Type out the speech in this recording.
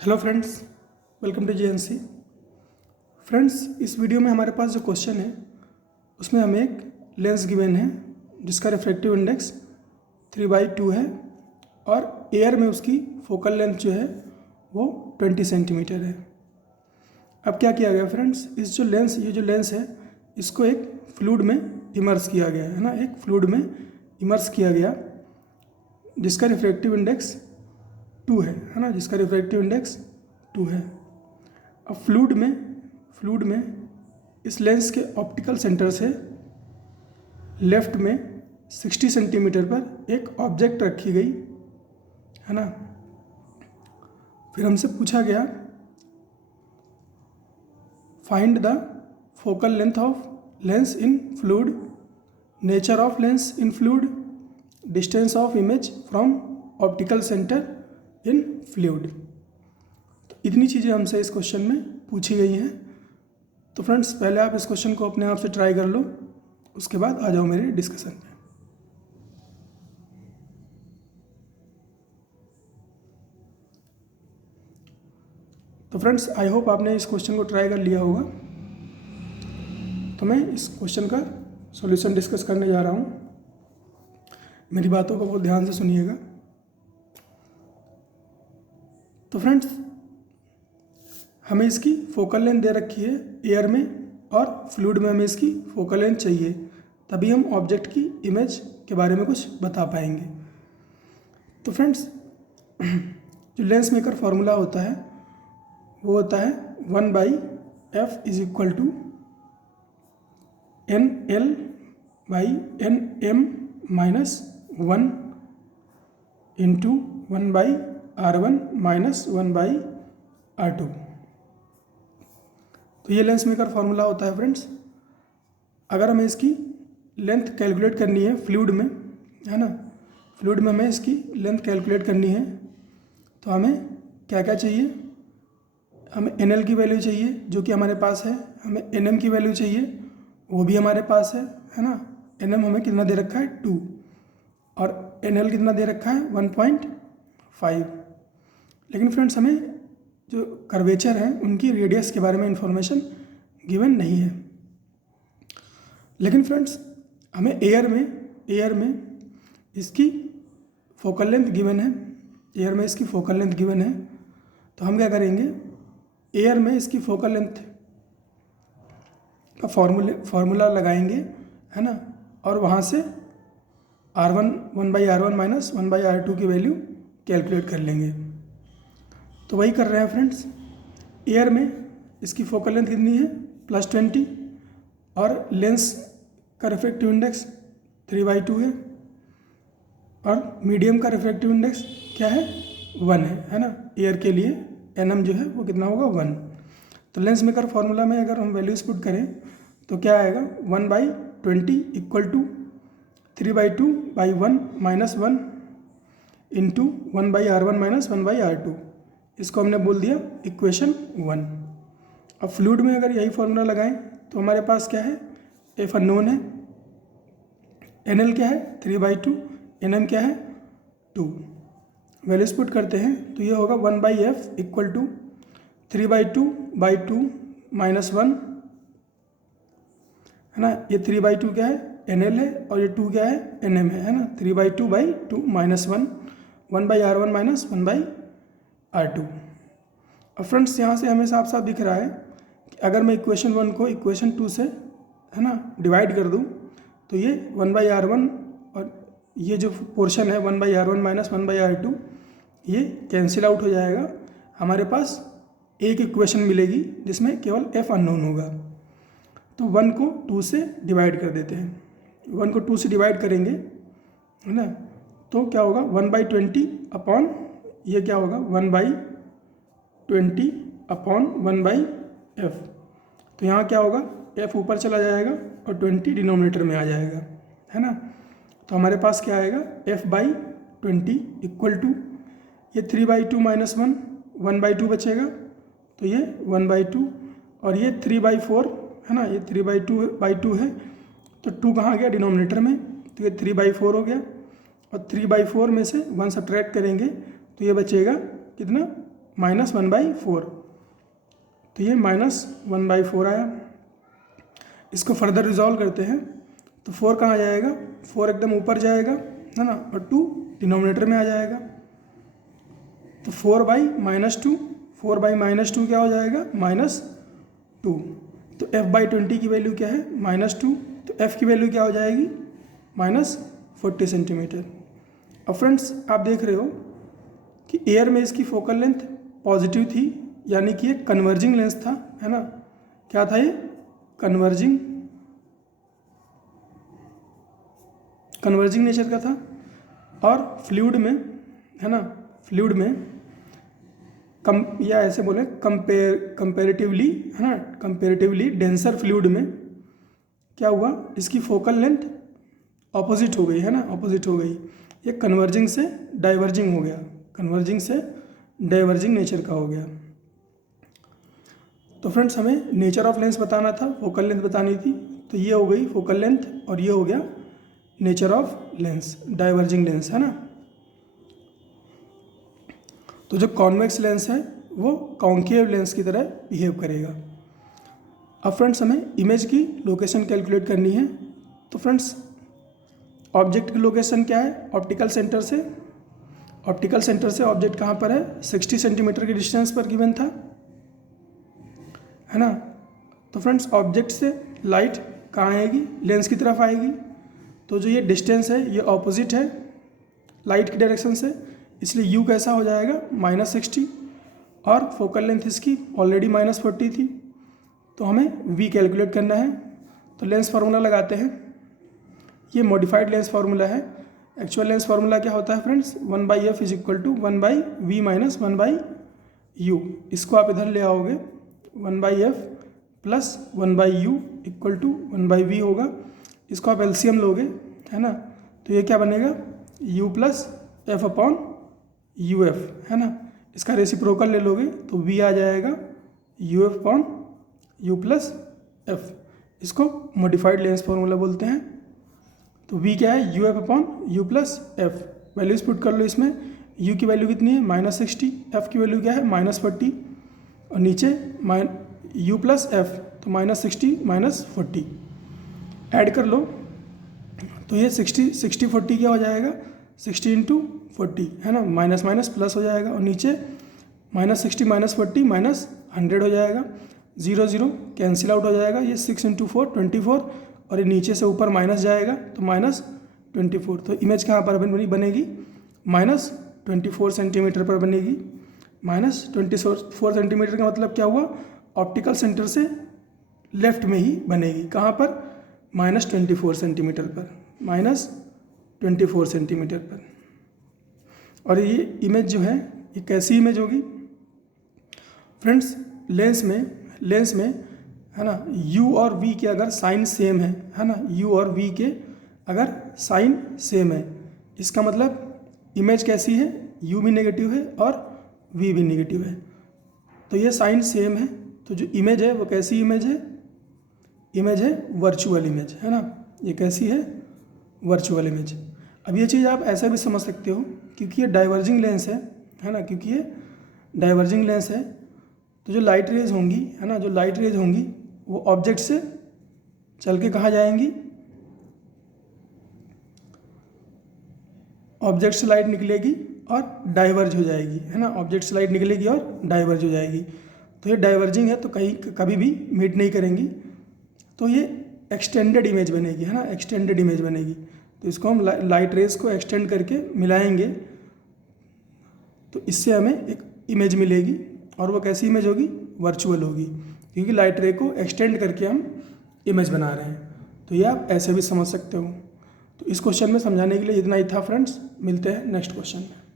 Hello friends, welcome to JNC. Friends, इस video में हमारे पास जो क्वेश्चन है उसमें हमें एक लेंस गिवन है जिसका रिफ्रैक्टिव इंडेक्स 3/2 है और एयर में उसकी फोकल लेंथ जो है वो 20 सेंटीमीटर है। अब क्या किया गया फ्रेंड्स, ये जो लेंस है इसको एक फ्लूइड में इमर्स किया गया है ना, एक फ्लूइड में इमर्स किया गया जिसका रिफ्रैक्टिव इंडेक्स 2 है ना, जिसका रिफ्रैक्टिव इंडेक्स 2 है। अब फ्लूइड में इस लेंस के ऑप्टिकल सेंटर से लेफ्ट में 60 सेंटीमीटर पर एक ऑब्जेक्ट रखी गई है ना। फिर हमसे पूछा गया find the focal length of lens in fluid, nature of lens in fluid, distance of image from optical centre in fluid. तो इतनी चीज़ें हमसे इस क्वेश्चन में पूछी गई हैं। तो फ्रेंड्स, पहले आप इस क्वेश्चन को अपने आप से ट्राई कर लो, उसके बाद आ जाओ मेरे डिस्कशन में। तो फ्रेंड्स, आई होप आपने इस क्वेश्चन को ट्राई कर लिया होगा। तो मैं इस क्वेश्चन का सॉल्यूशन डिस्कस करने जा रहा हूँ। मेरी बातों को बहुत ध्यान से सुनिएगा। तो फ्रेंड्स, हमें इसकी फोकल लेंथ दे रखी है एयर में और फ्लूइड में हमें इसकी फोकल लेंथ चाहिए, तभी हम ऑब्जेक्ट की इमेज के बारे में कुछ बता पाएंगे। तो फ्रेंड्स, जो लेंस मेकर फार्मूला होता है वो होता है 1/f is equal to NL/NM -1 into 1/R1 -1/R2। तो ये लेंस मेकर फार्मूला होता है फ्रेंड्स। अगर हमें इसकी लेंथ कैलकुलेट करनी है फ्लूइड में, है ना, फ्लूइड में हमें इसकी लेंथ कैलकुलेट करनी है तो हमें क्या क्या चाहिए। हमें NL की वैल्यू चाहिए जो कि हमारे पास है, हमें NM की वैल्यू चाहिए वो भी हमारे पास है ना। NM हमें कितना दे रखा है 2 और NL कितना दे रखा है 1.5। लेकिन फ्रेंड्स, हमें जो कर्वेचर है उनकी रेडियस के बारे में इंफॉर्मेशन गिवन नहीं है। लेकिन फ्रेंड्स, हमें एयर में इसकी फोकल लेंथ गिवन है, एयर में इसकी फोकल लेंथ गिवन है। तो हम क्या करेंगे, एयर में इसकी फोकल लेंथ का फार्मूला लगाएंगे, है ना, और वहाँ से R1 1/R1 -1/R2 की वैल्यू कैलकुलेट कर लेंगे। तो वही कर रहे हैं फ्रेंड्स। एयर में इसकी फोकल लेंथ कितनी है +20 और लेंस का रिफ्रैक्टिव इंडेक्स 3/2 है और मीडियम का रिफ्रैक्टिव इंडेक्स क्या है 1 है ना। एयर के लिए NM जो है वो कितना होगा 1। तो लेंस मेकर फार्मूला में अगर हम वैल्यूज पुट करें तो क्या आएगा 1/20 equal to 3/2/1 -1 into 1/R1 -1/R2। इसको हमने बोल दिया इक्वेशन 1। अब फ्लूइड में अगर यही फार्मूला लगाएं तो हमारे पास क्या है, F अननोन है, NL क्या है 3/2, NM क्या है 2। वैल्यूज पुट करते हैं तो ये होगा 1/f इक्वल टू 3/2/2 -1 है ना। ये 3/2 क्या है NL है और ये 2 क्या है NM है ना। 3/2/2 -1 1/R1 -1/R2। अब फ्रेंड्स, यहाँ से हमें साफ साफ दिख रहा है कि अगर मैं इक्वेशन 1 को इक्वेशन 2 से, है ना, डिवाइड कर दूँ तो ये 1/R1 और ये जो पोर्शन है 1/R1 -1/R2 ये कैंसिल आउट हो जाएगा। हमारे पास एक इक्वेशन मिलेगी जिसमें केवल F अननोन होगा। तो 1 को 2 से डिवाइड कर देते हैं। 1 को 2 से डिवाइड करेंगे, है ना, तो क्या होगा 1/20 अपॉन ये क्या होगा 1/20 अपॉन 1/f। तो यहाँ क्या होगा f ऊपर चला जाएगा और 20 डिनोमिनेटर में आ जाएगा, है ना। तो हमारे पास क्या आएगा f/20 इक्वल टू ये 3/2 -1 1/2 बचेगा तो ये 1/2 और ये 3/4 है ना, ये 3/2 है तो 2 कहाँ गया डिनोमिनेटर में, तो ये 3/4 हो गया और 3/4 में से 1 सब्ट्रैक्ट करेंगे तो ये बचेगा कितना -1/4, तो ये -1/4 आया। इसको फर्दर रिजॉल्व करते हैं तो 4 कहाँ जाएगा, 4 एकदम ऊपर जाएगा है ना, और 2 डिनोमिनेटर में आ जाएगा। तो 4/-2, 4/-2 क्या हो जाएगा, -2। तो f/20 की वैल्यू क्या है, -2। तो f की वैल्यू क्या हो जाएगी, -40 सेंटीमीटर। अब फ्रेंड्स आप देख रहे हो कि एयर में इसकी फोकल लेंथ पॉजिटिव थी, यानी कि एक कन्वर्जिंग लेंस था, है ना। क्या था ये, कन्वर्जिंग नेचर का था। और फ्लूइड में, है ना, फ्लूइड में या ऐसे बोले कंपेरेटिवली, है ना, कंपेरेटिवली डेंसर फ्लूइड में क्या हुआ, इसकी फोकल लेंथ ऑपोजिट हो गई, है ना, ऑपोजिट हो गई। ये कन्वर्जिंग से डाइवर्जिंग हो गया, कन्वर्जिंग से डाइवर्जिंग नेचर का हो गया। तो फ्रेंड्स हमें नेचर ऑफ लेंस बताना था, फोकल लेंथ बतानी थी, तो ये हो गई फोकल लेंथ और ये हो गया nature of lens, diverging lens, है ना। तो जो कॉन्वेक्स लेंस है वो कॉन्केव लेंस की तरह बिहेव करेगा। अब फ्रेंड्स हमें इमेज की लोकेशन कैलकुलेट करनी है। तो फ्रेंड्स ऑब्जेक्ट की लोकेशन क्या है, ऑप्टिकल सेंटर से ऑब्जेक्ट कहाँ पर है, 60 सेंटीमीटर के डिस्टेंस पर गिवन था, है ना। तो फ्रेंड्स ऑब्जेक्ट से लाइट कहाँ आएगी, लेंस की तरफ आएगी। तो जो ये डिस्टेंस है ये ऑपोजिट है लाइट की डायरेक्शन से, इसलिए u कैसा हो जाएगा, -60। और फोकल लेंथ इसकी ऑलरेडी -40 थी, तो हमें v कैलकुलेट करना है। तो लेंस फार्मूला लगाते हैं। ये मॉडिफाइड लेंस फार्मूला है। एक्चुअल लेंस फार्मूला क्या होता है फ्रेंड्स, 1/f = 1/v - 1/u। इसको आप इधर ले आओगे, 1/f + 1/u = 1/v होगा। इसको आप एलसीएम लोगे, है ना, तो ये क्या बनेगा, u + f/uf, है ना। इसका रेसिप्रोकल ले लोगे तो v आ जाएगा uf/u + f। इसको मॉडिफाइड लेंस फार्मूला बोलते हैं। तो v क्या है, uf/u + f। वैल्यूज पुट कर लो इसमें। u की वैल्यू कितनी है, -60, f की वैल्यू क्या है, -40, और नीचे u + f, तो -60 - 40 ऐड कर लो। तो ये 60 क्या हो जाएगा, 60 × 40, है ना, माइनस माइनस प्लस हो जाएगा, और नीचे -60 - 40 -100 हो जाएगा। 0 0 कैंसिल आउट हो जाएगा। ये 6 × 4 24, और ये नीचे से ऊपर माइनस जाएगा तो -24। तो इमेज कहाँ पर बनेगी, -24 सेंटीमीटर पर बनेगी। -24 सेंटीमीटर का मतलब क्या हुआ, ऑप्टिकल सेंटर से लेफ्ट में ही बनेगी। कहाँ पर, -24 सेंटीमीटर पर, -24 सेंटीमीटर पर। और ये इमेज जो है ये कैसी इमेज होगी फ्रेंड्स, लेंस में है ना, u और v के अगर साइन सेम है ना, u और v के अगर साइन सेम है, इसका मतलब इमेज कैसी है, u भी नेगेटिव है और v भी नेगेटिव है। तो ये साइन सेम है, तो जो इमेज है वो कैसी इमेज है, इमेज है वर्चुअल इमेज, है ना। ये कैसी है, वर्चुअल इमेज। अब ये चीज़ आप ऐसा भी समझ सकते हो, क्योंकि ये डाइवर्जिंग लेंस है ना, क्योंकि ये डाइवर्जिंग लेंस है, तो जो लाइट रेज होंगी, है ना, जो लाइट रेज होंगी वो ऑब्जेक्ट से चल के कहाँ जाएंगी, ऑब्जेक्ट से लाइट निकलेगी और डाइवर्ज हो जाएगी, है ना, ऑब्जेक्ट से लाइट निकलेगी और डाइवर्ज हो जाएगी। तो ये डाइवर्जिंग है, तो कहीं कभी भी मीट नहीं करेंगी, तो ये एक्सटेंडेड इमेज बनेगी, है ना, एक्सटेंडेड इमेज बनेगी। तो इसको हम लाइट रेज को एक्सटेंड करके मिलाएंगे, तो इससे हमें एक इमेज मिलेगी, और वो कैसी इमेज होगी, वर्चुअल होगी, क्योंकि लाइट रे को एक्सटेंड करके हम इमेज बना रहे हैं। तो ये आप ऐसे भी समझ सकते हो। तो इस क्वेश्चन में समझाने के लिए इतना ही था फ्रेंड्स, मिलते हैं नेक्स्ट क्वेश्चन में।